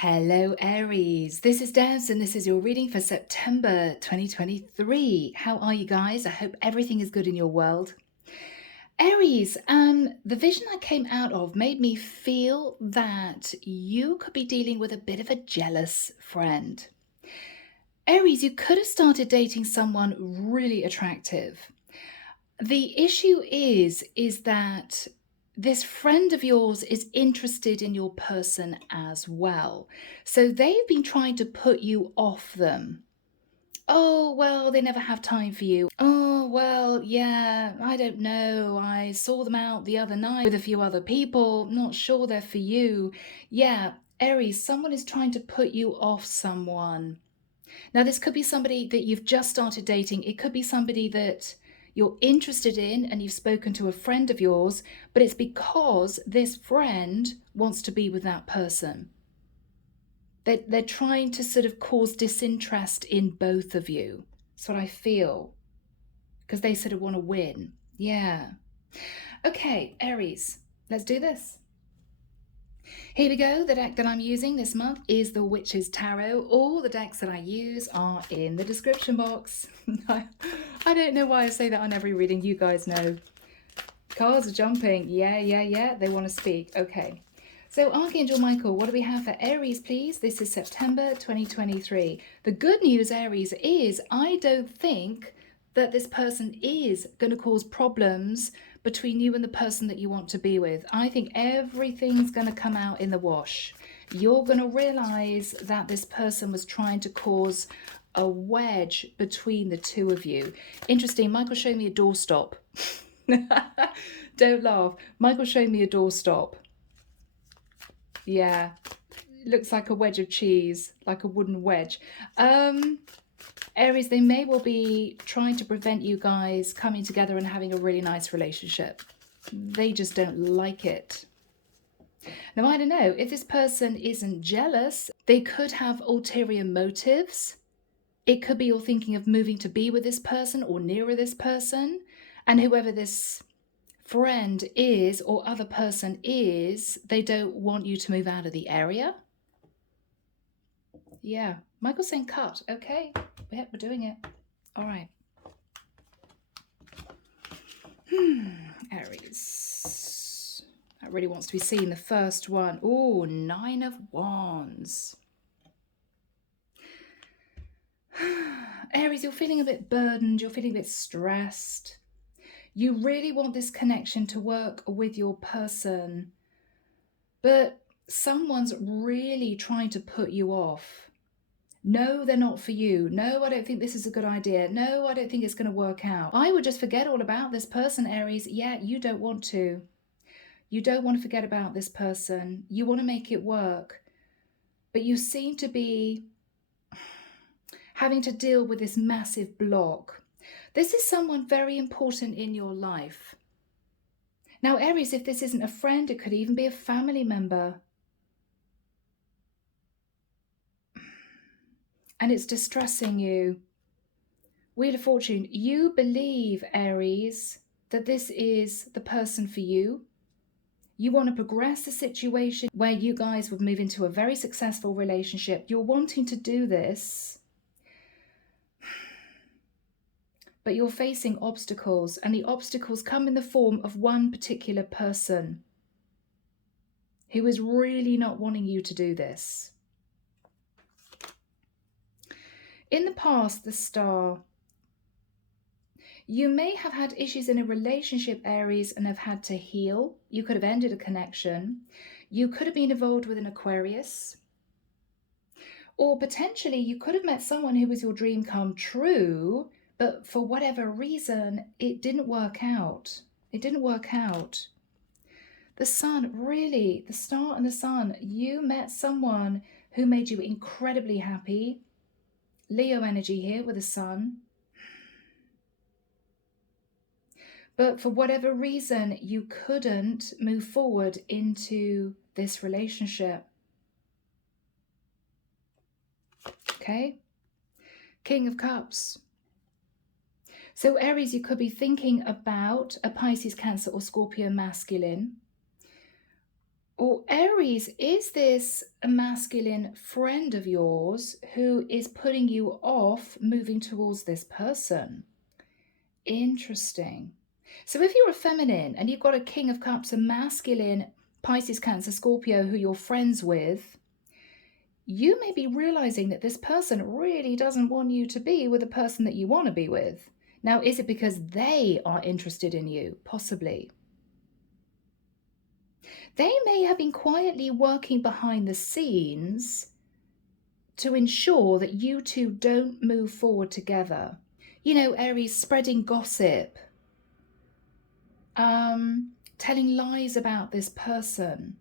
Hello, Aries. This is Des, and this is your reading for September 2023. How are you guys? I hope everything is good in your world. Aries, the vision I came out of made me feel that you could be dealing with a bit of a jealous friend. Aries, you could have started dating someone really attractive. The issue is that this friend of yours is interested in your person as well. So they've been trying to put you off them. Oh, well, they never have time for you. Oh, well, yeah, I don't know. I saw them out the other night with a few other people. Not sure they're for you. Yeah, Aries, someone is trying to put you off someone. Now, this could be somebody that you've just started dating. It could be somebody that you're interested in and you've spoken to a friend of yours, but it's because this friend wants to be with that person. They're trying to sort of cause disinterest in both of you. That's what I feel, because they sort of want to win. Yeah. Okay, Aries, let's do this. Here we go. The deck that I'm using this month is the Witch's Tarot. All the decks that I use are in the description box. I don't know why I say that on every reading. You guys know. Cards are jumping. Yeah. They want to speak. Okay. So Archangel Michael, what do we have for Aries, please? This is September 2023. The good news, Aries, is I don't think that this person is going to cause problems between you and the person that you want to be with. I think everything's going to come out in the wash. You're going to realize that this person was trying to cause a wedge between the two of you. Interesting. Michael showed me a doorstop. Don't laugh. Michael showed me a doorstop. Yeah. Looks like a wedge of cheese, like a wooden wedge. Aries, they may well be trying to prevent you guys coming together and having a really nice relationship. They just don't like it. Now, I don't know, if this person isn't jealous, they could have ulterior motives. It could be you're thinking of moving to be with this person or nearer this person, and whoever this friend is or other person is, they don't want you to move out of the area. Yeah, Michael's saying cut. Okay, yeah, we're doing it. All right. Aries. That really wants to be seen. The first one. Oh, 9 of Wands. Aries, you're feeling a bit burdened. You're feeling a bit stressed. You really want this connection to work with your person, but someone's really trying to put you off. No, they're not for you. No, I don't think this is a good idea. No, I don't think it's going to work out. I would just forget all about this person, Aries. Yeah, you don't want to. You don't want to forget about this person. You want to make it work. But you seem to be having to deal with this massive block. This is someone very important in your life. Now, Aries, if this isn't a friend, it could even be a family member. And it's distressing you. Wheel of Fortune, you believe, Aries, that this is the person for you. You want to progress the situation where you guys would move into a very successful relationship. You're wanting to do this, but you're facing obstacles, and the obstacles come in the form of one particular person who is really not wanting you to do this. In the past, the Star, you may have had issues in a relationship, Aries, and have had to heal. You could have ended a connection. You could have been involved with an Aquarius. Or potentially you could have met someone who was your dream come true, but for whatever reason, it didn't work out. It didn't work out. The Sun, really, the Star and the Sun, you met someone who made you incredibly happy. Leo energy here with the Sun. But for whatever reason, you couldn't move forward into this relationship. Okay? King of Cups. So Aries, you could be thinking about a Pisces, Cancer or Scorpio masculine. Or Aries, is this a masculine friend of yours who is putting you off moving towards this person? Interesting. So if you're a feminine and you've got a King of Cups, a masculine Pisces, Cancer, Scorpio who you're friends with, you may be realizing that this person really doesn't want you to be with the person that you want to be with. Now, is it because they are interested in you? Possibly. They may have been quietly working behind the scenes to ensure that you two don't move forward together. You know, Aries, spreading gossip, telling lies about this person.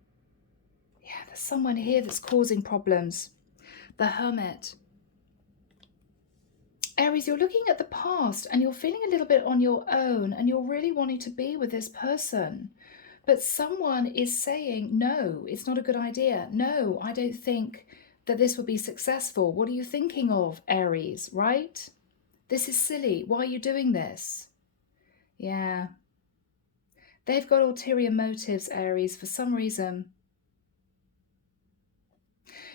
Yeah, there's someone here that's causing problems. The Hermit. Aries, you're looking at the past and you're feeling a little bit on your own and you're really wanting to be with this person. But someone is saying, no, it's not a good idea. No, I don't think that this would be successful. What are you thinking of, Aries, right? This is silly. Why are you doing this? Yeah. They've got ulterior motives, Aries, for some reason.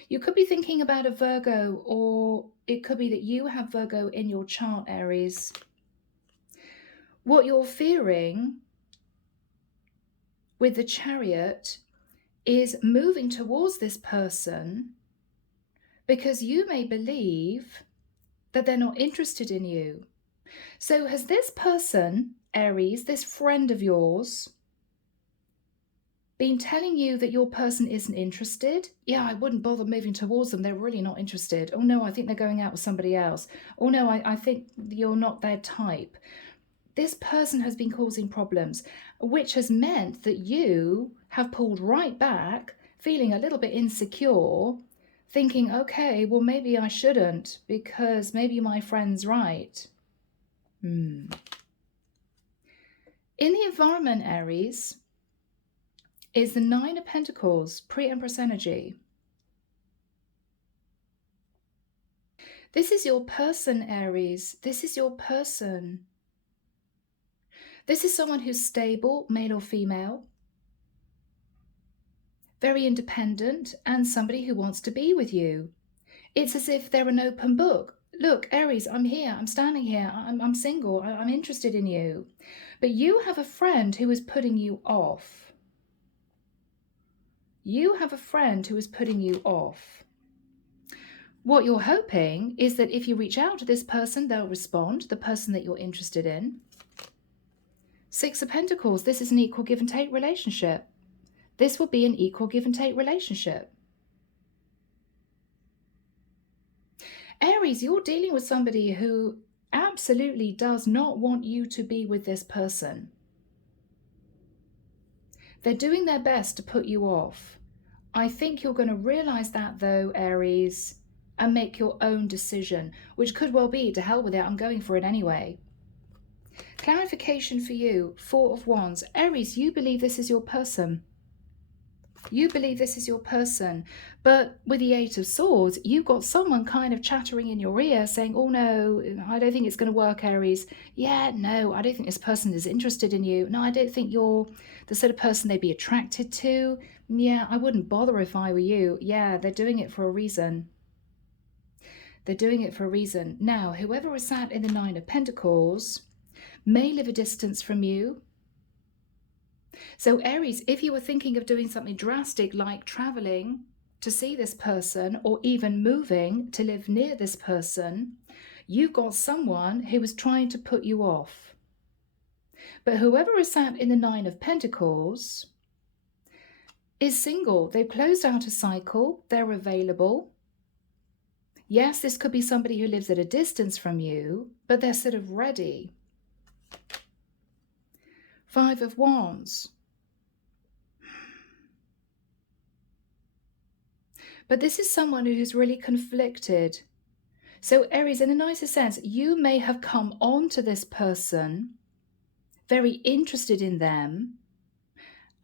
You could be thinking about a Virgo, or it could be that you have Virgo in your chart, Aries. What you're fearing with the Chariot is moving towards this person because you may believe that they're not interested in you. So has this person, Aries, this friend of yours, been telling you that your person isn't interested? Yeah, I wouldn't bother moving towards them. They're really not interested. Oh no, I think they're going out with somebody else. Oh no, I think you're not their type. This person has been causing problems, which has meant that you have pulled right back, feeling a little bit insecure, thinking, okay, well, maybe I shouldn't because maybe my friend's right. In the environment, Aries, is the Nine of Pentacles, pre-Empress energy. This is your person, Aries. This is your person. This is someone who's stable, male or female, very independent, and somebody who wants to be with you. It's as if they're an open book. Look, Aries, I'm here. I'm standing here. I'm single. I'm interested in you. But you have a friend who is putting you off. You have a friend who is putting you off. What you're hoping is that if you reach out to this person, they'll respond, the person that you're interested in. Six of Pentacles, this is an equal give and take relationship. This will be an equal give and take relationship. Aries, you're dealing with somebody who absolutely does not want you to be with this person. They're doing their best to put you off. I think you're going to realize that though, Aries, and make your own decision, which could well be, to hell with it, I'm going for it anyway. Clarification for you, Four of Wands. Aries, you believe this is your person. You believe this is your person, but with the Eight of Swords, you've got someone kind of chattering in your ear saying, oh no, I don't think it's going to work, Aries. Yeah, no, I don't think this person is interested in you. No, I don't think you're the sort of person they'd be attracted to. Yeah, I wouldn't bother if I were you. Yeah, they're doing it for a reason. They're doing it for a reason. Now, whoever is sat in the Nine of Pentacles may live a distance from you. So Aries, if you were thinking of doing something drastic like traveling to see this person or even moving to live near this person, you've got someone who is trying to put you off. But whoever is sat in the Nine of Pentacles is single. They've closed out a cycle. They're available. Yes, this could be somebody who lives at a distance from you, but they're sort of ready. Five of Wands. But this is someone who's really conflicted. So Aries, in the nicest sense, you may have come on to this person, very interested in them,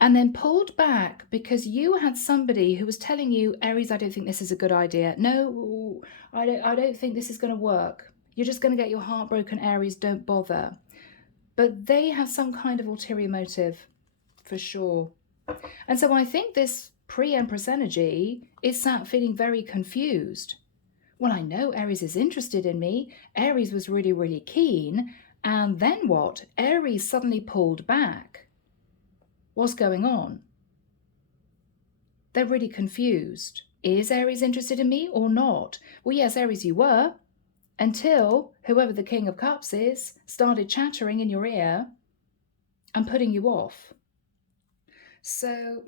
and then pulled back because you had somebody who was telling you, Aries, I don't think this is a good idea. No, I don't think this is going to work. You're just going to get your heart broken, Aries. Don't bother. But they have some kind of ulterior motive, for sure. And so I think this pre-Empress energy is sat feeling very confused. Well, I know Aries is interested in me. Aries was really, really keen. And then what? Aries suddenly pulled back. What's going on? They're really confused. Is Aries interested in me or not? Well, yes, Aries, you were, until whoever the King of Cups is started chattering in your ear and putting you off. So,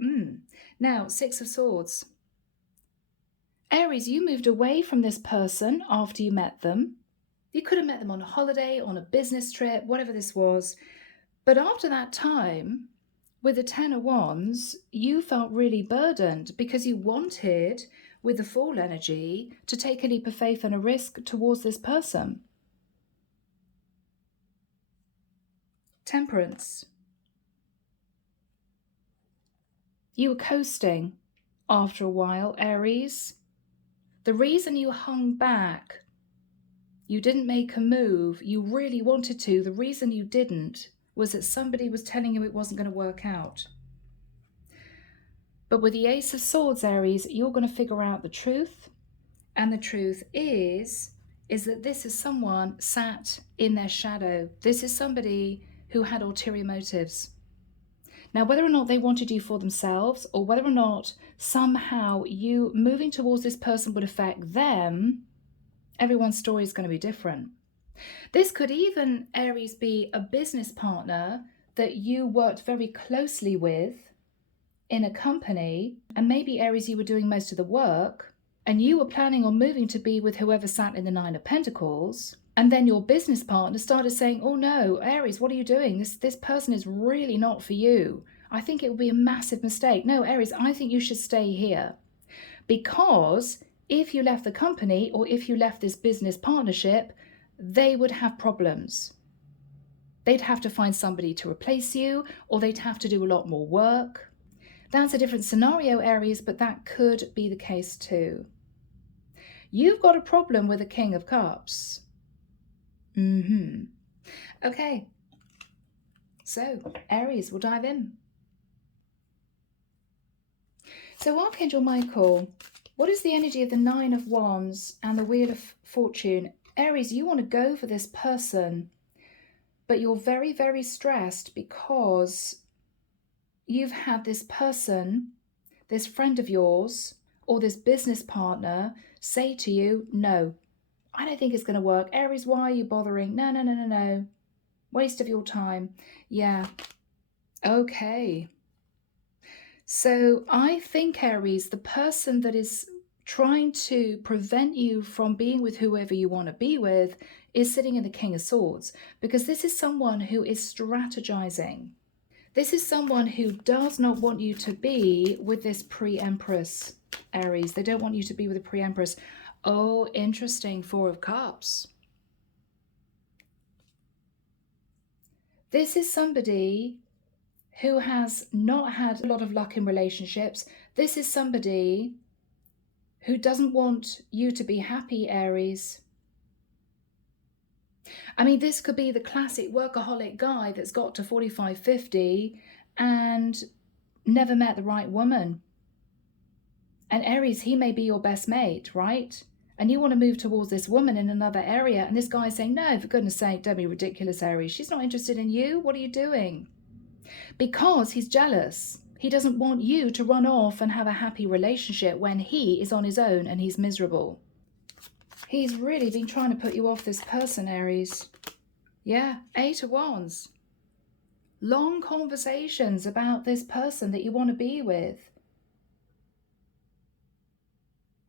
now, Six of Swords. Aries, you moved away from this person after you met them. You could have met them on a holiday, on a business trip, whatever this was. But after that time, with the Ten of Wands, you felt really burdened because you wanted, with the Fool energy, to take a leap of faith and a risk towards this person. Temperance. You were coasting after a while, Aries. The reason you hung back, you didn't make a move, you really wanted to, the reason you didn't was that somebody was telling you it wasn't going to work out. But with the Ace of Swords, Aries, you're going to figure out the truth. And the truth is that this is someone sat in their shadow. This is somebody who had ulterior motives. Now, whether or not they wanted you for themselves, or whether or not somehow you moving towards this person would affect them, everyone's story is going to be different. This could even, Aries, be a business partner that you worked very closely with in a company, and maybe, Aries, you were doing most of the work, and you were planning on moving to be with whoever sat in the Nine of Pentacles, and then your business partner started saying, oh no, Aries, what are you doing? This person is really not for you. I think it would be a massive mistake. No, Aries, I think you should stay here. Because if you left the company, or if you left this business partnership, they would have problems. They'd have to find somebody to replace you, or they'd have to do a lot more work. That's a different scenario, Aries, but that could be the case too. You've got a problem with the King of Cups. Okay. So, Aries, we'll dive in. So, Archangel Michael, what is the energy of the Nine of Wands and the Wheel of Fortune? Aries, you want to go for this person, but you're very, very stressed because you've had this person, this friend of yours, or this business partner say to you, no, I don't think it's going to work. Aries, why are you bothering? No. Waste of your time. Yeah. Okay. So I think, Aries, the person that is trying to prevent you from being with whoever you want to be with is sitting in the King of Swords, because this is someone who is strategizing. This is someone who does not want you to be with this pre-Empress, Aries. They don't want you to be with a pre-Empress. Oh, interesting. Four of Cups. This is somebody who has not had a lot of luck in relationships. This is somebody who doesn't want you to be happy, Aries. I mean, this could be the classic workaholic guy that's got to 45, 50 and never met the right woman. And Aries, he may be your best mate, right? And you want to move towards this woman in another area, and this guy's saying, no, for goodness sake, don't be ridiculous, Aries. She's not interested in you. What are you doing? Because he's jealous. He doesn't want you to run off and have a happy relationship when he is on his own and he's miserable. He's really been trying to put you off this person, Aries. Yeah, Eight of Wands. Long conversations about this person that you want to be with.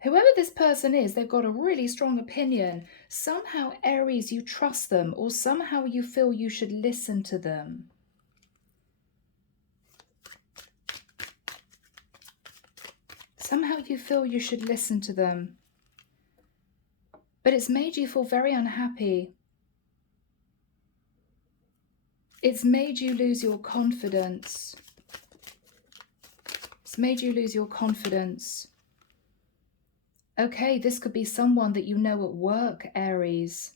Whoever this person is, they've got a really strong opinion. Somehow, Aries, you trust them, or somehow you feel you should listen to them. Somehow you feel you should listen to them. But it's made you feel very unhappy. It's made you lose your confidence. It's made you lose your confidence. Okay, this could be someone that you know at work, Aries.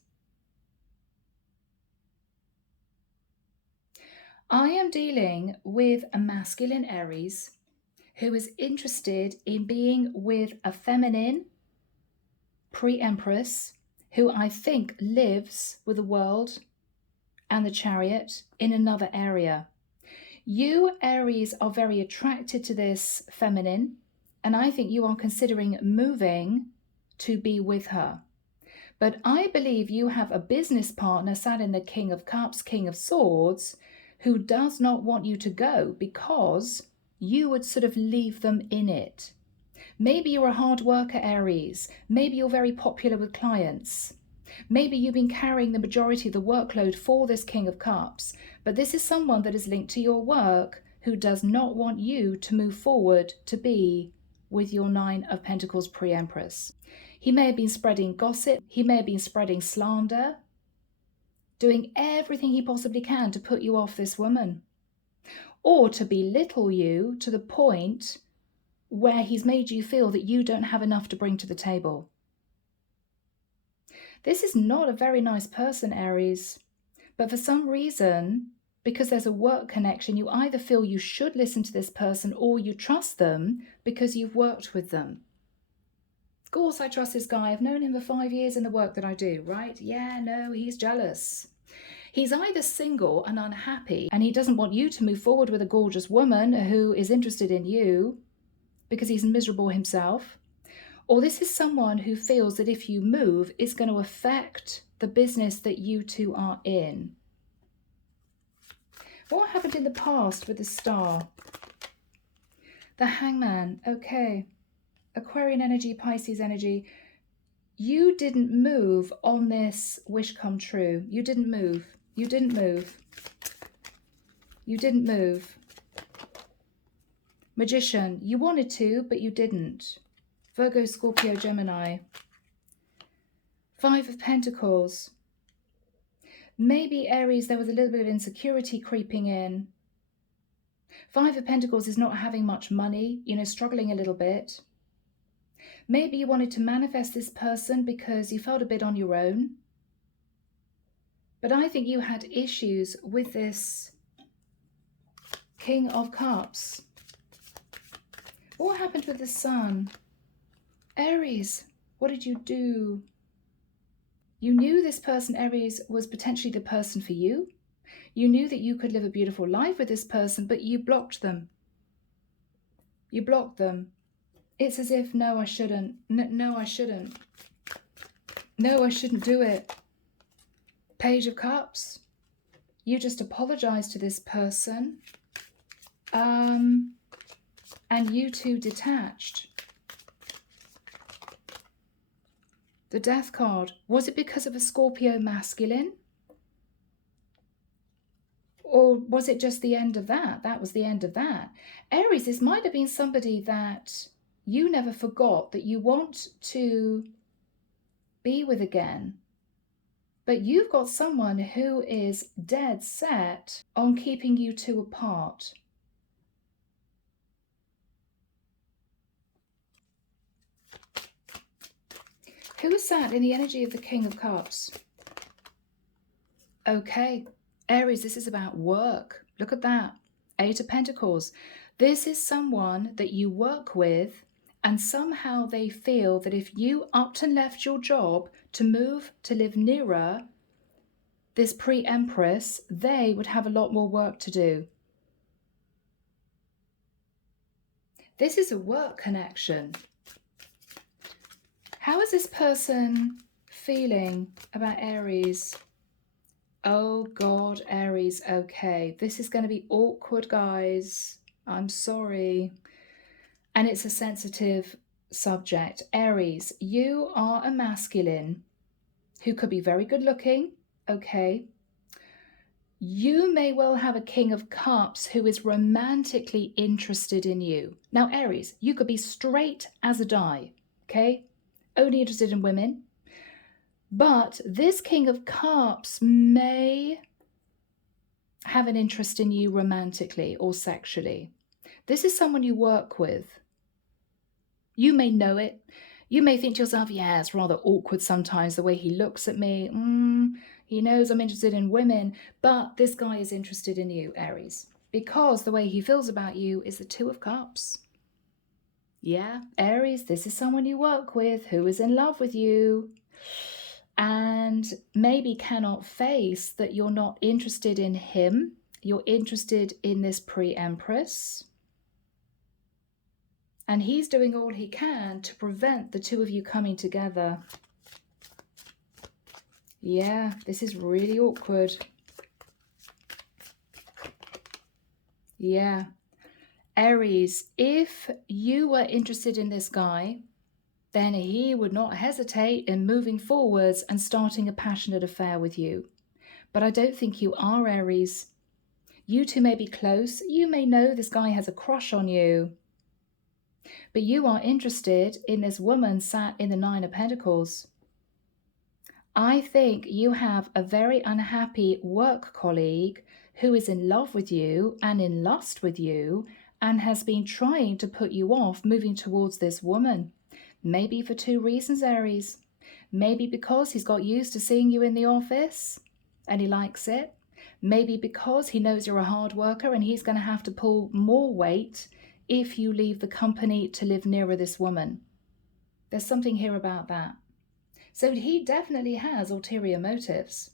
I am dealing with a masculine Aries who is interested in being with a feminine pre-empress who I think lives with the world and the chariot in another area. You, Aries, are very attracted to this feminine, and I think you are considering moving to be with her. But I believe you have a business partner sat in the King of Cups, King of Swords, who does not want you to go because you would sort of leave them in it. Maybe you're a hard worker, Aries. Maybe you're very popular with clients. Maybe you've been carrying the majority of the workload for this King of Cups, but this is someone that is linked to your work who does not want you to move forward to be with your Nine of Pentacles pre-empress. He may have been spreading gossip. He may have been spreading slander, doing everything he possibly can to put you off this woman, or to belittle you to the point where he's made you feel that you don't have enough to bring to the table. This is not a very nice person, Aries, but for some reason, because there's a work connection, you either feel you should listen to this person or you trust them because you've worked with them. Of course, I trust this guy. I've known him for 5 years in the work that I do, right? Yeah, no, he's jealous. He's either single and unhappy, and he doesn't want you to move forward with a gorgeous woman who is interested in you because he's miserable himself. Or this is someone who feels that if you move, it's going to affect the business that you two are in. What happened in the past with the Star? The Hangman. Okay. Aquarian energy, Pisces energy. You didn't move on this wish come true. You didn't move. You didn't move. You didn't move. Magician. You wanted to, but you didn't. Virgo, Scorpio, Gemini. Five of Pentacles. Maybe, Aries, there was a little bit of insecurity creeping in. Five of Pentacles is not having much money, struggling a little bit. Maybe you wanted to manifest this person because you felt a bit on your own. But I think you had issues with this King of Cups. What happened with the Sun? Aries, what did you do? You knew this person, Aries, was potentially the person for you. You knew that you could live a beautiful life with this person, but you blocked them. You blocked them. It's as if, no, I shouldn't. No, I shouldn't. No, I shouldn't do it. Page of Cups. You just apologized to this person. And you two detached. The Death card. Was it because of a Scorpio masculine? Or was it just the end of that? That was the end of that. Aries, this might have been somebody that you never forgot that you want to be with again. But you've got someone who is dead set on keeping you two apart. Who is sat in the energy of the King of Cups? Okay, Aries, this is about work. Look at that. Eight of Pentacles. This is someone that you work with, and somehow they feel that if you upped and left your job to move to live nearer this pre-empress, they would have a lot more work to do. This is a work connection. How is this person feeling about Aries? Oh God, Aries, okay. This is going to be awkward, guys. I'm sorry. And it's a sensitive subject. Aries, you are a masculine who could be very good looking, okay. You may well have a King of Cups who is romantically interested in you. Now, Aries, you could be straight as a die, okay? Only interested in women. But this King of Cups may have an interest in you romantically or sexually. This is someone you work with. You may know it. You may think to yourself, yeah, it's rather awkward sometimes the way he looks at me. He knows I'm interested in women, but this guy is interested in you, Aries, because the way he feels about you is the Two of Cups. Yeah, Aries, this is someone you work with who is in love with you and maybe cannot face that you're not interested in him. You're interested in this pre-empress. And he's doing all he can to prevent the two of you coming together. Yeah, this is really awkward. Yeah. Aries, if you were interested in this guy, then he would not hesitate in moving forwards and starting a passionate affair with you. But I don't think you are, Aries. You two may be close. You may know this guy has a crush on you. But you are interested in this woman sat in the Nine of Pentacles. I think you have a very unhappy work colleague who is in love with you and in lust with you and has been trying to put you off moving towards this woman. Maybe for two reasons, Aries. Maybe because he's got used to seeing you in the office and he likes it. Maybe because he knows you're a hard worker and he's going to have to pull more weight if you leave the company to live nearer this woman. There's something here about that. So he definitely has ulterior motives.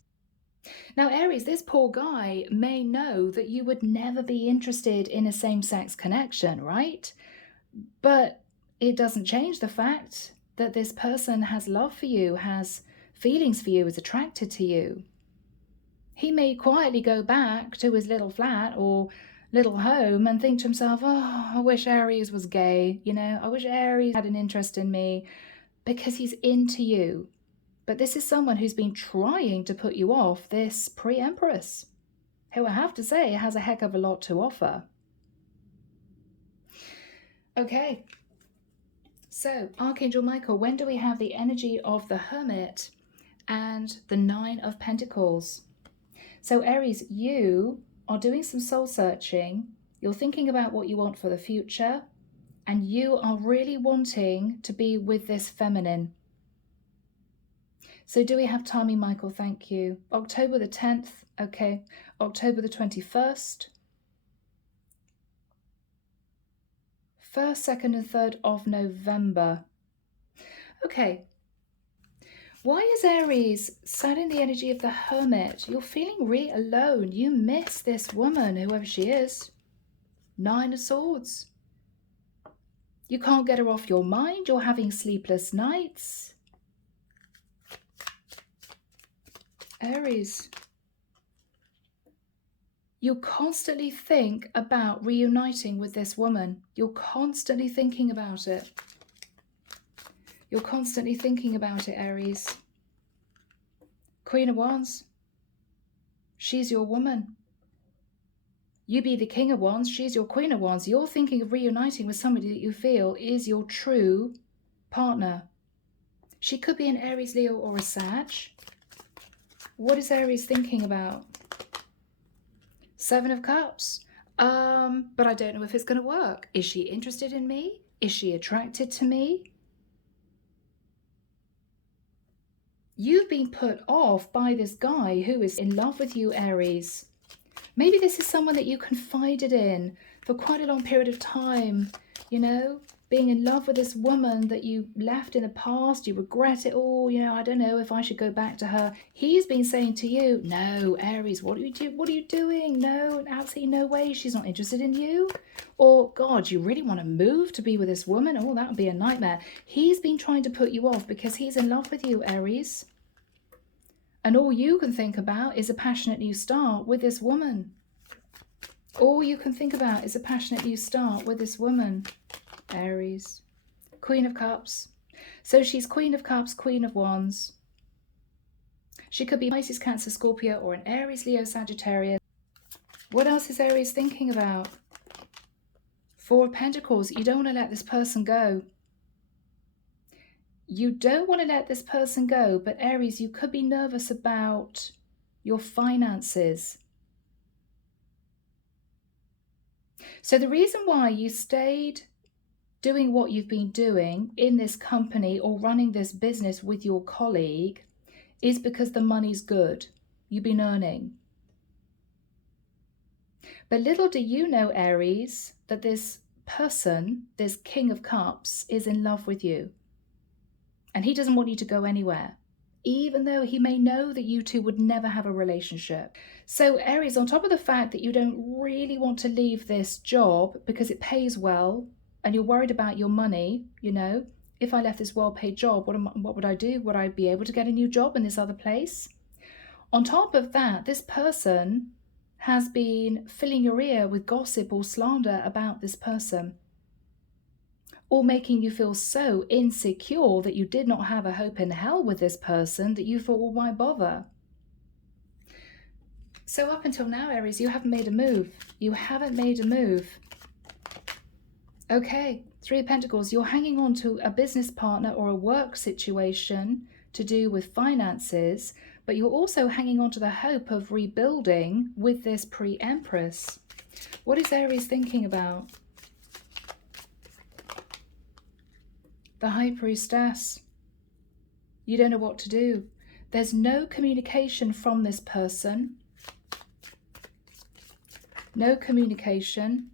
Now, Aries, this poor guy may know that you would never be interested in a same-sex connection, right? But it doesn't change the fact that this person has love for you, has feelings for you, is attracted to you. He may quietly go back to his little flat or little home and think to himself, oh, I wish Aries was gay, you know, I wish Aries had an interest in me, because he's into you. But this is someone who's been trying to put you off, this pre-empress, who I have to say has a heck of a lot to offer. Okay, so Archangel Michael, when do we have the energy of the Hermit and the Nine of Pentacles? So Aries, you are doing some soul searching. You're thinking about what you want for the future, and you are really wanting to be with this feminine. So do we have timing, Michael? Thank you. October the 10th. Okay. October the 21st. 1st, 2nd, and 3rd of November. Okay. Why is Aries sat in the energy of the Hermit? You're feeling really alone. You miss this woman, whoever she is. 9 of Swords. You can't get her off your mind. You're having sleepless nights. Aries, you constantly think about reuniting with this woman. You're constantly thinking about it. You're constantly thinking about it, Aries. Queen of Wands. She's your woman. You be the King of Wands. She's your Queen of Wands. You're thinking of reuniting with somebody that you feel is your true partner. She could be an Aries, Leo, or a Sag. What is Aries thinking about? 7 of Cups. But I don't know if it's going to work. Is she interested in me? Is she attracted to me? You've been put off by this guy who is in love with you, Aries. Maybe this is someone that you confided in for quite a long period of time, you know, being in love with this woman that you left in the past, you regret it all, you know, I don't know if I should go back to her. He's been saying to you, no, Aries, what are you doing? No, absolutely no way, she's not interested in you. Or, God, you really want to move to be with this woman? Oh, that would be a nightmare. He's been trying to put you off because he's in love with you, Aries. And all you can think about is a passionate new start with this woman. All you can think about is a passionate new start with this woman, Aries. Queen of Cups. So she's Queen of Cups, Queen of Wands. She could be Pisces, Cancer, Scorpio, or an Aries, Leo, Sagittarius. What else is Aries thinking about? 4 of Pentacles. You don't want to let this person go. You don't want to let this person go, but Aries, you could be nervous about your finances. So the reason why you stayed doing what you've been doing in this company or running this business with your colleague is because the money's good. you've been earning. But little do you know, Aries, that this person, this King of Cups, is in love with you. And he doesn't want you to go anywhere, even though he may know that you two would never have a relationship. So Aries, on top of the fact that you don't really want to leave this job because it pays well and you're worried about your money, you know, if I left this well-paid job, what would I do? Would I be able to get a new job in this other place? On top of that, this person has been filling your ear with gossip or slander about this person, or making you feel so insecure that you did not have a hope in hell with this person that you thought, well, why bother? So up until now, Aries, you haven't made a move. You haven't made a move. Okay, Three of Pentacles, you're hanging on to a business partner or a work situation to do with finances, but you're also hanging on to the hope of rebuilding with this pre-Empress. What is Aries thinking about? The High Priestess. You don't know what to do. There's no communication from this person. No communication.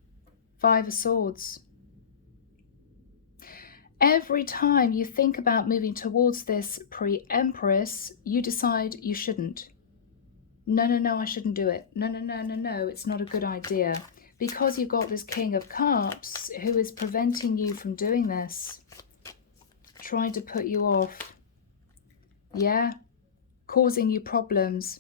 Five of Swords. Every time you think about moving towards this pre-Empress, you decide you shouldn't. No, I shouldn't do it. No, it's not a good idea. Because you've got this King of Cups who is preventing you from doing this. Trying to put you off. Yeah, causing you problems.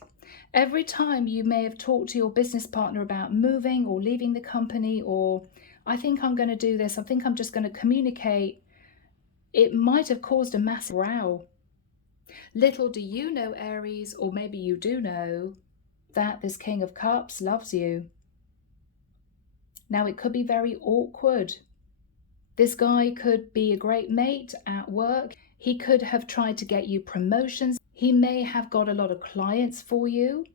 Every time you may have talked to your business partner about moving or leaving the company, or I think I'm going to do this, I think I'm just going to communicate, it might have caused a massive row. Little do you know, Aries, or maybe you do know, that this King of Cups loves you. Now, it could be very awkward. This guy could be a great mate at work. He could have tried to get you promotions. He may have got a lot of clients for you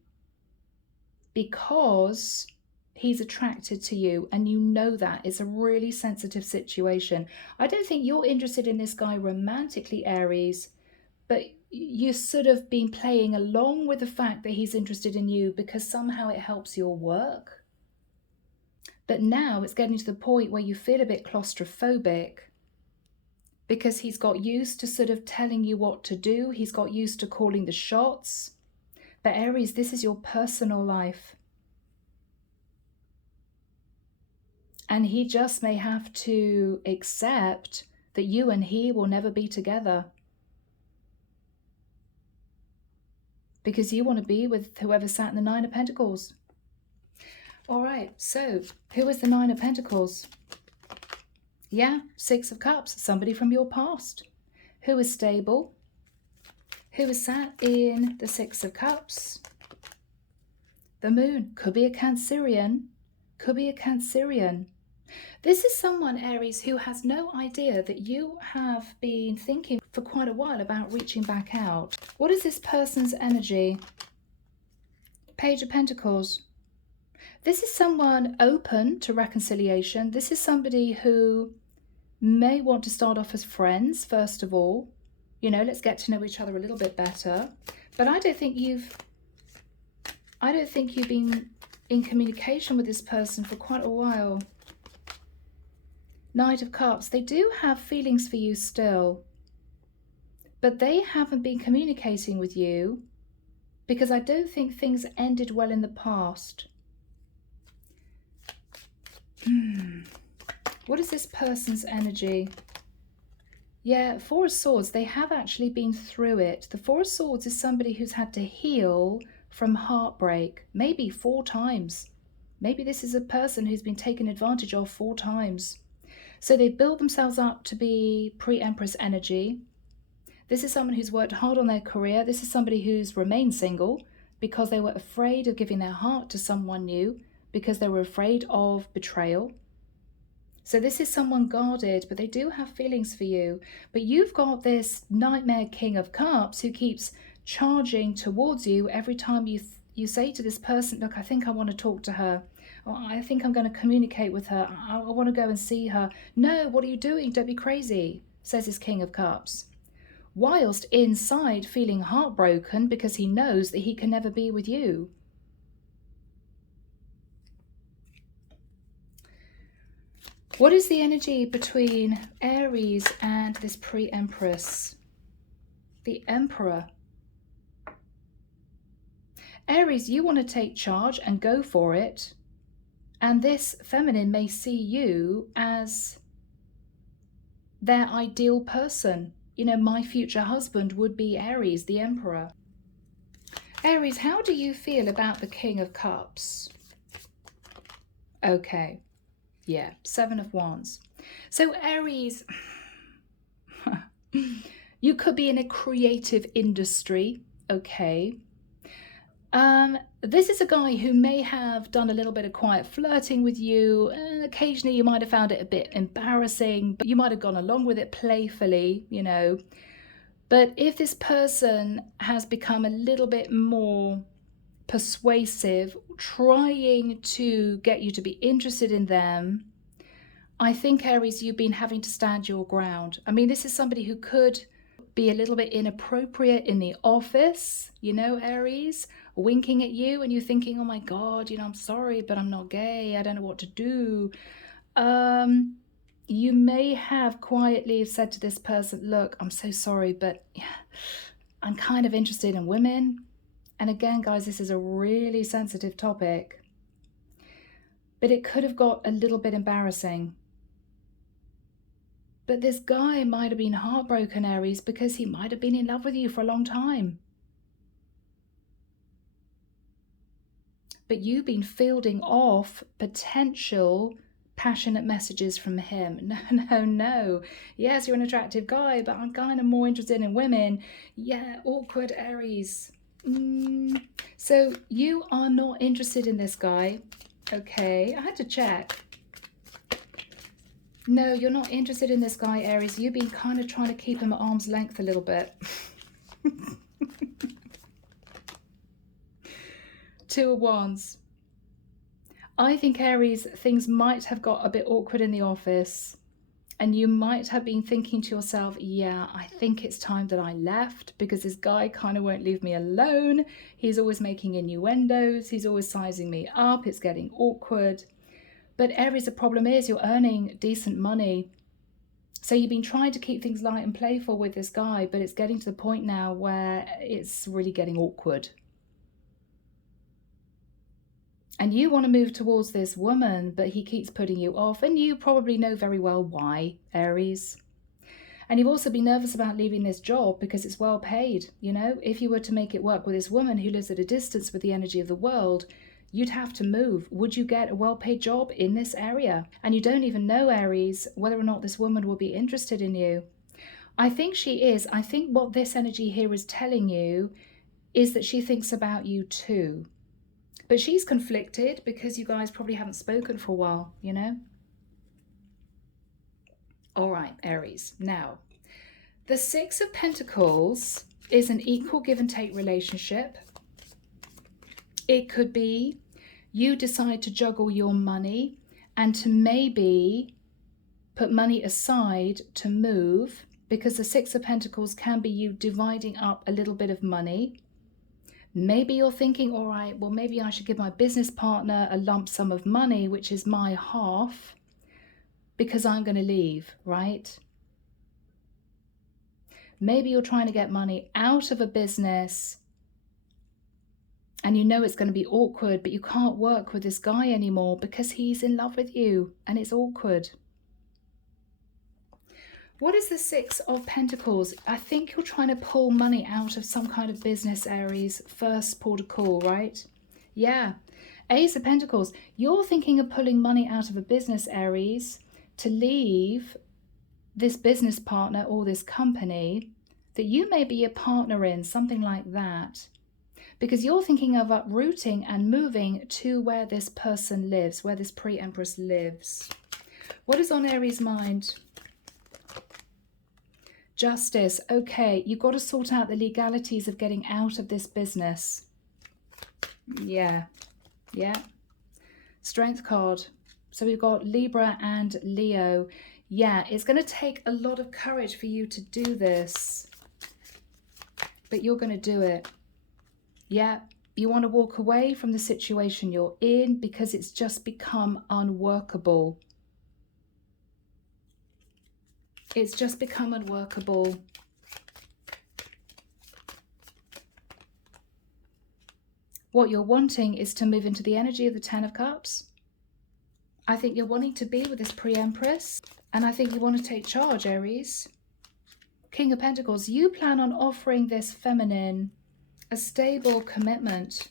because he's attracted to you, and you know that. It's a really sensitive situation. I don't think you're interested in this guy romantically, Aries, but you've sort of been playing along with the fact that he's interested in you because somehow it helps your work. But now it's getting to the point where you feel a bit claustrophobic because he's got used to sort of telling you what to do. He's got used to calling the shots. But Aries, this is your personal life. And he just may have to accept that you and he will never be together. Because you want to be with whoever sat in the Nine of Pentacles. All right, so who is the Nine of Pentacles? Yeah, Six of Cups, somebody from your past. Who is stable? Who is sat in the Six of Cups? The Moon, could be a Cancerian. Could be a Cancerian. This is someone, Aries, who has no idea that you have been thinking for quite a while about reaching back out. What is this person's energy? Page of Pentacles. This is someone open to reconciliation. This is somebody who may want to start off as friends, first of all. You know, let's get to know each other a little bit better. But I don't think you've been in communication with this person for quite a while. Knight of Cups, they do have feelings for you still, but they haven't been communicating with you because I don't think things ended well in the past. What is this person's energy? Yeah, Four of Swords, they have actually been through it. The Four of Swords is somebody who's had to heal from heartbreak, maybe 4 times. Maybe this is a person who's been taken advantage of 4 times. So they built themselves up to be pre-Empress energy. This is someone who's worked hard on their career. This is somebody who's remained single because they were afraid of giving their heart to someone new, because they were afraid of betrayal. So this is someone guarded, but they do have feelings for you. But you've got this nightmare King of Cups who keeps charging towards you every time you say to this person, look, I think I want to talk to her. Or I think I'm going to communicate with her. I want to go and see her. No, what are you doing? Don't be crazy, says this King of Cups. whilst inside feeling heartbroken because he knows that he can never be with you. What is the energy between Aries and this pre-Empress? The Emperor. Aries, you want to take charge and go for it. And this feminine may see you as their ideal person. You know, my future husband would be Aries, the Emperor. Aries, how do you feel about the King of Cups? Okay. Yeah, Seven of Wands. So Aries, you could be in a creative industry, okay? This is a guy who may have done a little bit of quiet flirting with you, and occasionally you might have found it a bit embarrassing, but you might have gone along with it playfully, you know. But if this person has become a little bit more persuasive, trying to get you to be interested in them, I think, Aries, you've been having to stand your ground. I mean, this is somebody who could be a little bit inappropriate in the office, you know, Aries, winking at you and you're thinking, oh my God, you know, I'm sorry, but I'm not gay. I don't know what to do. You may have quietly said to this person, look, I'm so sorry, but I'm kind of interested in women. And again, guys, this is a really sensitive topic, but it could have got a little bit embarrassing. But this guy might have been heartbroken, Aries, because he might have been in love with you for a long time. But you've been fielding off potential passionate messages from him. No. Yes, you're an attractive guy, but I'm kind of more interested in women. Yeah, awkward, Aries. So you are not interested in this guy. Okay, I had to check. No, you're not interested in this guy, Aries. You've been kind of trying to keep him at arm's length a little bit. Two of Wands. I think, Aries, things might have got a bit awkward in the office, and you might have been thinking to yourself, yeah, I think it's time that I left because this guy kind of won't leave me alone. He's always making innuendos. He's always sizing me up. It's getting awkward. But Aries, the problem is you're earning decent money. So you've been trying to keep things light and playful with this guy, but it's getting to the point now where it's really getting awkward. And you want to move towards this woman, but he keeps putting you off. And you probably know very well why, Aries. And you've also been nervous about leaving this job because it's well paid. You know, if you were to make it work with this woman who lives at a distance with the energy of the world, you'd have to move. Would you get a well-paid job in this area? And you don't even know, Aries, whether or not this woman will be interested in you. I think she is. I think what this energy here is telling you is that she thinks about you too. But she's conflicted because you guys probably haven't spoken for a while, you know? All right, Aries. Now, the Six of Pentacles is an equal give and take relationship. It could be you decide to juggle your money and to maybe put money aside to move, because the Six of Pentacles can be you dividing up a little bit of money. Maybe you're thinking, all right, well, maybe I should give my business partner a lump sum of money, which is my half, because I'm going to leave, right? Maybe you're trying to get money out of a business and you know it's going to be awkward, but you can't work with this guy anymore because he's in love with you and it's awkward. What is the Six of Pentacles? I think you're trying to pull money out of some kind of business, Aries. First port of call, right? Yeah. Ace of Pentacles. You're thinking of pulling money out of a business, Aries, to leave this business partner or this company that you may be a partner in, something like that. Because you're thinking of uprooting and moving to where this person lives, where this pre-Empress lives. What is on Aries' mind? Justice. Okay, you've got to sort out the legalities of getting out of this business. Yeah. Strength card. So we've got Libra and Leo. Yeah, it's going to take a lot of courage for you to do this. but you're going to do it. Yeah, you want to walk away from the situation you're in because it's just become unworkable. It's just become unworkable. What you're wanting is to move into the energy of the Ten of Cups. I think you're wanting to be with this pre-empress, and I think you want to take charge, Aries. King of Pentacles, you plan on offering this feminine a stable commitment.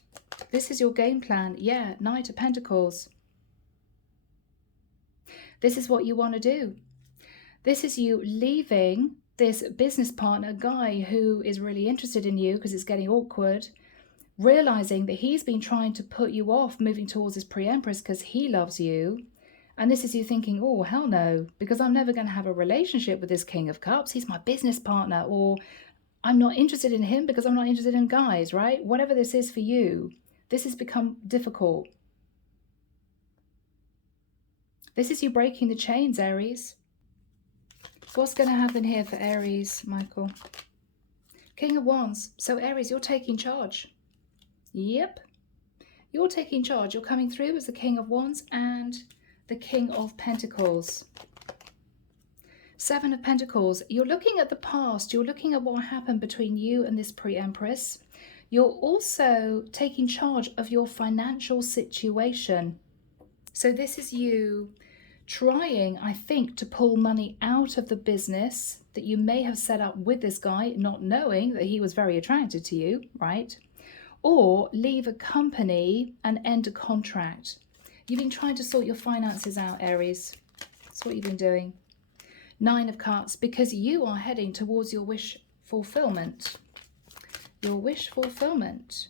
This is your game plan. Yeah, Knight of Pentacles. This is what you want to do. This is you leaving this business partner guy who is really interested in you because it's getting awkward, realizing that he's been trying to put you off moving towards this pre-empress because he loves you. And this is you thinking, oh, hell no, because I'm never going to have a relationship with this King of Cups. He's my business partner. Or I'm not interested in him because I'm not interested in guys, right? Whatever this is for you, this has become difficult. This is you breaking the chains, Aries. What's going to happen here for Aries, Michael? King of Wands. So Aries, you're taking charge. Yep. You're taking charge. You're coming through as the King of Wands and the King of Pentacles. Seven of Pentacles. You're looking at the past. You're looking at what happened between you and this pre-empress. You're also taking charge of your financial situation. So this is you trying, I think, to pull money out of the business that you may have set up with this guy, not knowing that he was very attracted to you, right? Or leave a company and end a contract. You've been trying to sort your finances out, Aries. That's what you've been doing. Nine of Cups, because you are heading towards your wish fulfillment. Your wish fulfillment.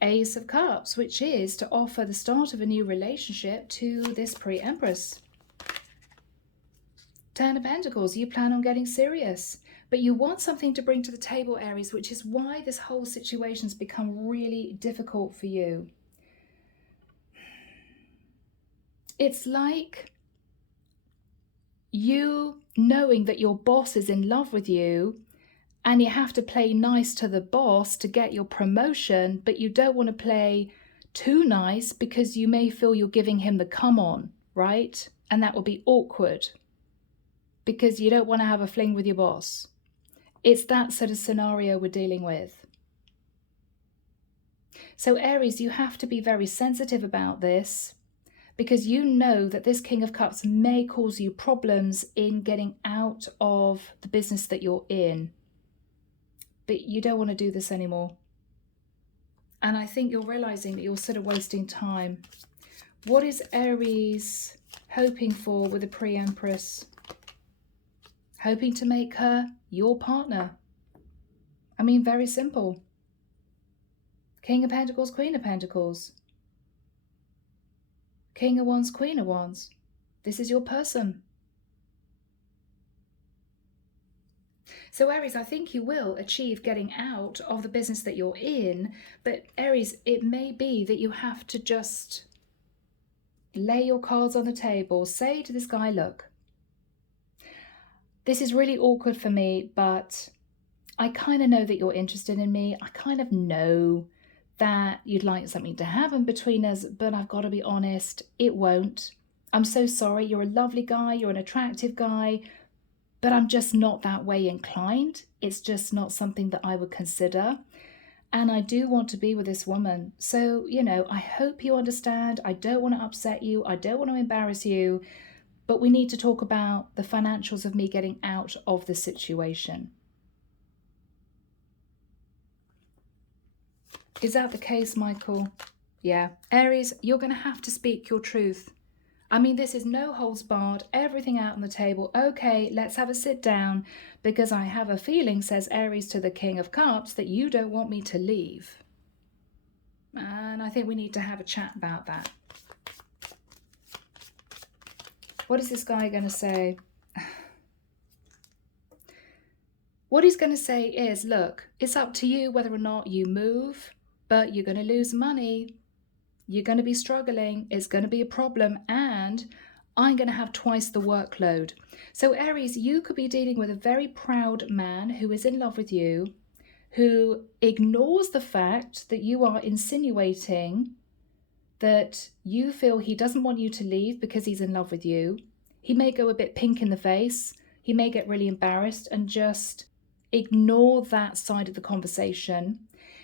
Ace of Cups, which is to offer the start of a new relationship to this pre-empress. Ten of Pentacles, you plan on getting serious, but you want something to bring to the table, Aries, which is why this whole situation's become really difficult for you. It's like you knowing that your boss is in love with you and you have to play nice to the boss to get your promotion, but you don't want to play too nice because you may feel you're giving him the come on, right? And that will be awkward because you don't want to have a fling with your boss. It's that sort of scenario we're dealing with. So Aries, you have to be very sensitive about this because you know that this King of Cups may cause you problems in getting out of the business that you're in. But you don't want to do this anymore. And I think you're realizing that you're sort of wasting time. What is Aries hoping for with the pre-empress? Hoping to make her your partner. I mean, very simple. King of Pentacles, Queen of Pentacles. King of Wands, Queen of Wands. This is your person. So Aries, I think you will achieve getting out of the business that you're in, but Aries, it may be that you have to just lay your cards on the table. Say to this guy, look, this is really awkward for me, but I kind of know that you're interested in me. I kind of know that you'd like something to happen between us, but I've got to be honest, it won't. I'm so sorry. You're a lovely guy. You're an attractive guy, but I'm just not that way inclined. It's just not something that I would consider. And I do want to be with this woman. So, you know, I hope you understand. I don't want to upset you. I don't want to embarrass you. But we need to talk about the financials of me getting out of the situation. Is that the case, Michael? Yeah. Aries, you're going to have to speak your truth. I mean, this is no holds barred, everything out on the table. Okay, let's have a sit down because I have a feeling, says Aries to the King of Cups, that you don't want me to leave. And I think we need to have a chat about that. What is this guy going to say? What he's going to say is, look, it's up to you whether or not you move, but you're going to lose money. You're going to be struggling. It's going to be a problem. And I'm going to have twice the workload. So Aries, you could be dealing with a very proud man who is in love with you, who ignores the fact that you are insinuating that you feel he doesn't want you to leave because he's in love with you. He may go a bit pink in the face. He may get really embarrassed and just ignore that side of the conversation.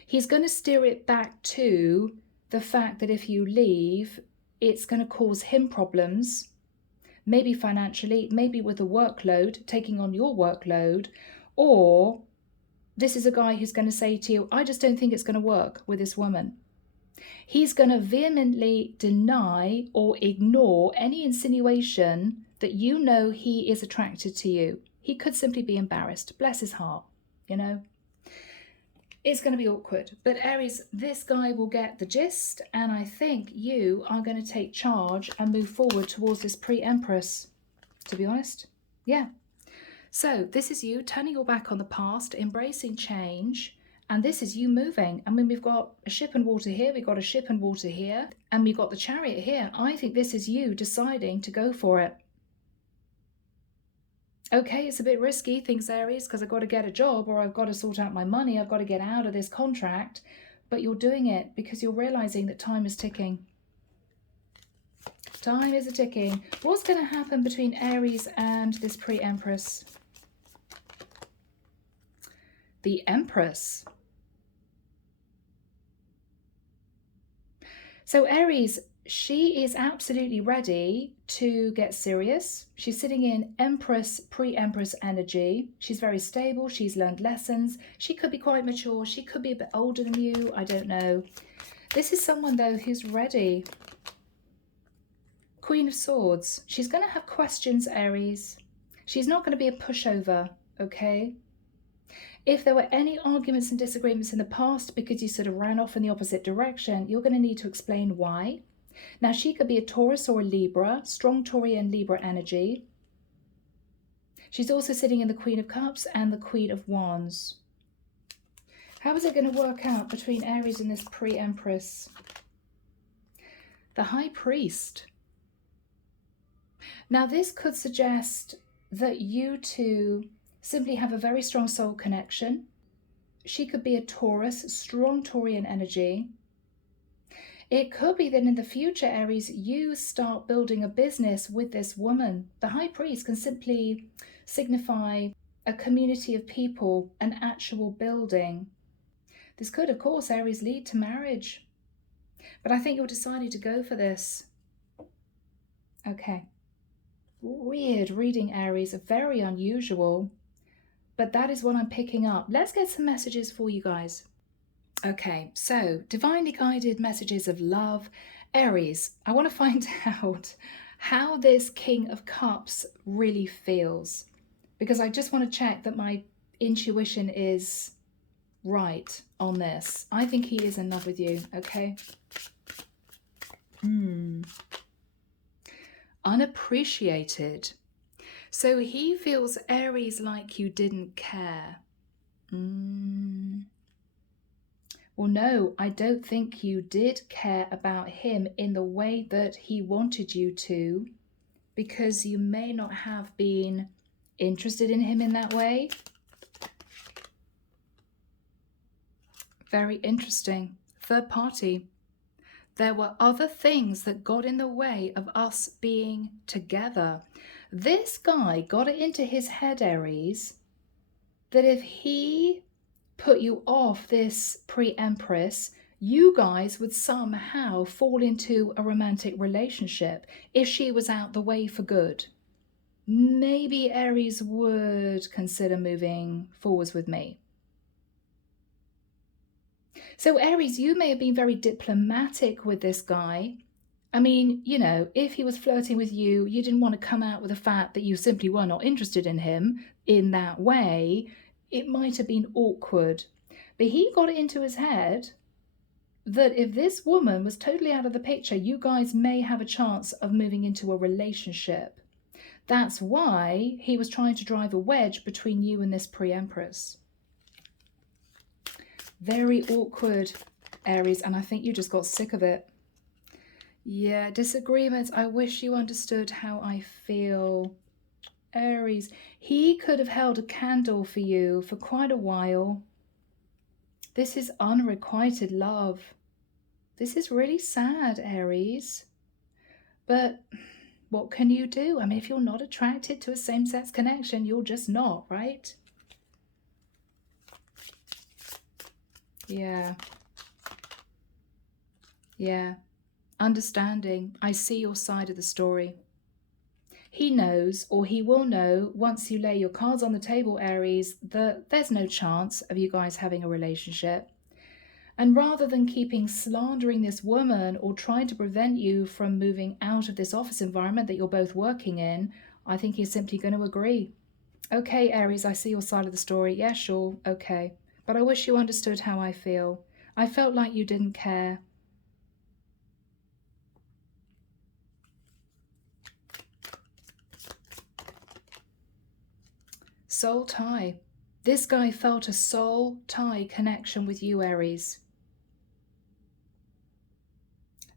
He's going to steer it back to the fact that if you leave, it's going to cause him problems, maybe financially, maybe with the workload, taking on your workload, or this is a guy who's going to say to you, I just don't think it's going to work with this woman. He's going to vehemently deny or ignore any insinuation that you know he is attracted to you. He could simply be embarrassed. Bless his heart, you know. It's going to be awkward. But Aries, this guy will get the gist, and I think you are going to take charge and move forward towards this pre-Empress, to be honest. Yeah. So this is you turning your back on the past, embracing change, and this is you moving. I mean, we've got a ship and water here, we've got a ship and water here, and we've got the Chariot here. I think this is you deciding to go for it. Okay, it's a bit risky, thinks Aries, because I've got to get a job or I've got to sort out my money, I've got to get out of this contract, but you're doing it because you're realizing that time is ticking. Time is a-ticking. What's going to happen between Aries and this pre-Empress? The Empress. So Aries, she is absolutely ready to get serious. She's sitting in Empress, pre-Empress energy. She's very stable. She's learned lessons. She could be quite mature. She could be a bit older than you. I don't know. This is someone, though, who's ready. Queen of Swords. She's going to have questions, Aries. She's not going to be a pushover, okay? If there were any arguments and disagreements in the past because you sort of ran off in the opposite direction, you're going to need to explain why. Now, she could be a Taurus or a Libra, strong Taurian Libra energy. She's also sitting in the Queen of Cups and the Queen of Wands. How is it going to work out between Aries and this pre-Empress? The High Priest. Now, this could suggest that you two simply have a very strong soul connection. She could be a Taurus, strong Taurian energy. It could be that in the future, Aries, you start building a business with this woman. The High Priest can simply signify a community of people, an actual building. This could, of course, Aries, lead to marriage. But I think you're deciding to go for this. Okay. Weird reading, Aries, very unusual. But that is what I'm picking up. Let's get some messages for you guys. Okay, so divinely guided messages of love. Aries, I want to find out how this King of Cups really feels, because I just want to check that my intuition is right on this. I think he is in love with you, okay? Unappreciated. So he feels, Aries, like you didn't care. Well, no, I don't think you did care about him in the way that he wanted you to, because you may not have been interested in him in that way. Very interesting. Third party. There were other things that got in the way of us being together. This guy got it into his head, Aries, that if he put you off this pre-Empress, you guys would somehow fall into a romantic relationship if she was out the way for good. Maybe Aries would consider moving forwards with me. So Aries, you may have been very diplomatic with this guy. I mean, you know, if he was flirting with you, you didn't want to come out with the fact that you simply were not interested in him in that way. It might have been awkward. But he got it into his head that if this woman was totally out of the picture, you guys may have a chance of moving into a relationship. That's why he was trying to drive a wedge between you and this pre-Empress. Very awkward, Aries, and I think you just got sick of it. Yeah, disagreements. I wish you understood how I feel. Aries, he could have held a candle for you for quite a while. This is unrequited love. This is really sad, Aries. But what can you do? I mean, if you're not attracted to a same-sex connection, you're just not, right? Yeah. Yeah. Understanding. I see your side of the story. He knows, or he will know, once you lay your cards on the table, Aries, that there's no chance of you guys having a relationship. And rather than keeping slandering this woman or trying to prevent you from moving out of this office environment that you're both working in, I think he's simply going to agree. Okay, Aries, I see your side of the story. Yeah, sure, okay. But I wish you understood how I feel. I felt like you didn't care. Soul tie. This guy felt a soul tie connection with you, Aries.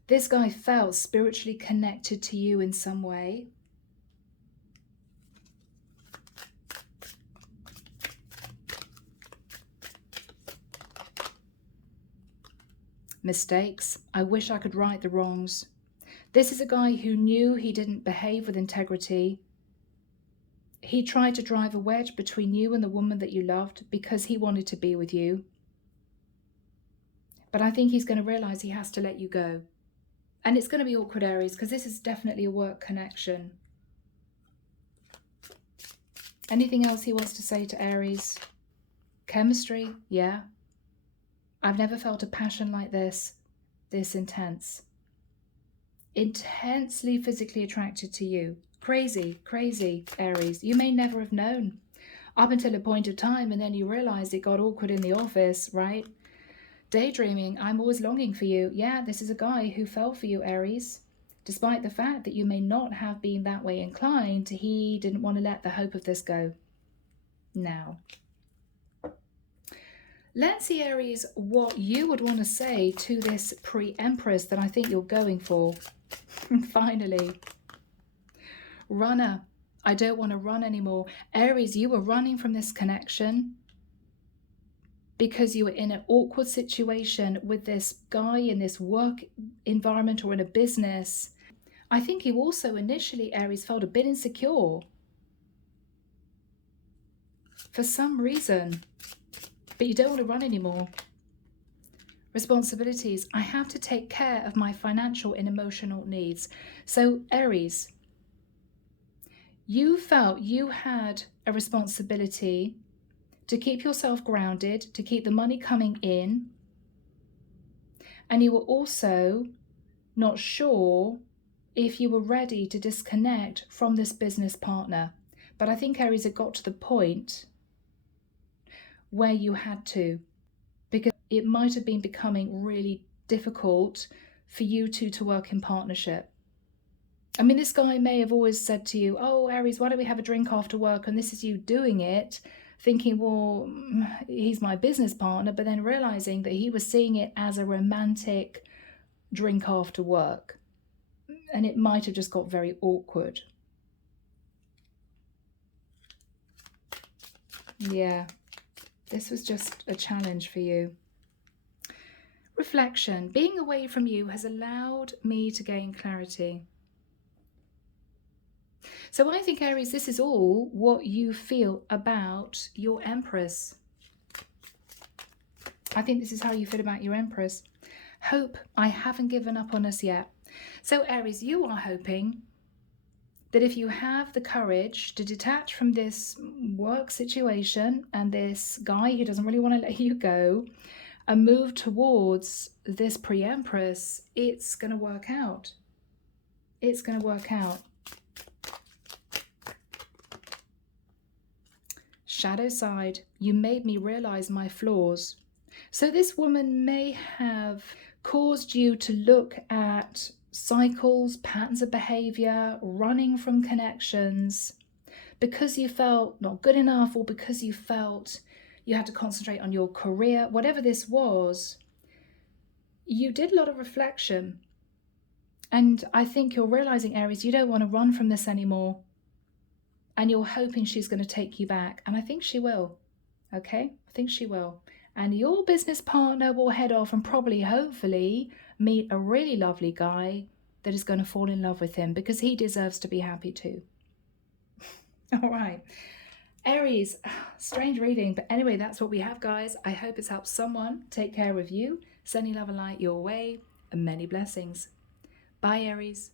This guy felt spiritually connected to you in some way. Mistakes. I wish I could right the wrongs. This is a guy who knew he didn't behave with integrity. He tried to drive a wedge between you and the woman that you loved because he wanted to be with you. But I think he's going to realize he has to let you go. And it's going to be awkward, Aries, because this is definitely a work connection. Anything else he wants to say to Aries? Chemistry, yeah. I've never felt a passion like this intense. Intensely physically attracted to you. Crazy, crazy, Aries. You may never have known up until a point of time, and then you realized it got awkward in the office, right? Daydreaming, I'm always longing for you. Yeah, this is a guy who fell for you, Aries. Despite the fact that you may not have been that way inclined, he didn't want to let the hope of this go. Now, let's see, Aries, what you would want to say to this pre-empress that I think you're going for. Finally. Runner. I don't want to run anymore. Aries, you were running from this connection because you were in an awkward situation with this guy in this work environment or in a business. I think you also initially, Aries, felt a bit insecure for some reason, but you don't want to run anymore. Responsibilities. I have to take care of my financial and emotional needs. So Aries, you felt you had a responsibility to keep yourself grounded, to keep the money coming in. And you were also not sure if you were ready to disconnect from this business partner. But I think, Aries, it got to the point where you had to, because it might have been becoming really difficult for you two to work in partnership. I mean, this guy may have always said to you, oh, Aries, why don't we have a drink after work? And this is you doing it, thinking, well, he's my business partner, but then realizing that he was seeing it as a romantic drink after work. And it might have just got very awkward. Yeah, this was just a challenge for you. Reflection. Being away from you has allowed me to gain clarity. So I think, Aries, this is all what you feel about your Empress. I think this is how you feel about your Empress. Hope. I haven't given up on us yet. So Aries, you are hoping that if you have the courage to detach from this work situation and this guy who doesn't really want to let you go and move towards this pre-empress, it's going to work out. It's going to work out. Shadow side, you made me realize my flaws. So this woman may have caused you to look at cycles, patterns of behavior, running from connections because you felt not good enough, or because you felt you had to concentrate on your career. Whatever this was, you did a lot of reflection. And I think you're realizing, Aries, you don't want to run from this anymore. And you're hoping she's going to take you back. And I think she will. Okay? I think she will. And your business partner will head off and probably, hopefully, meet a really lovely guy that is going to fall in love with him because he deserves to be happy too. All right. Aries, strange reading, but anyway, that's what we have, guys. I hope it's helped someone. Take care of you. Sending love and light your way, and many blessings. Bye, Aries.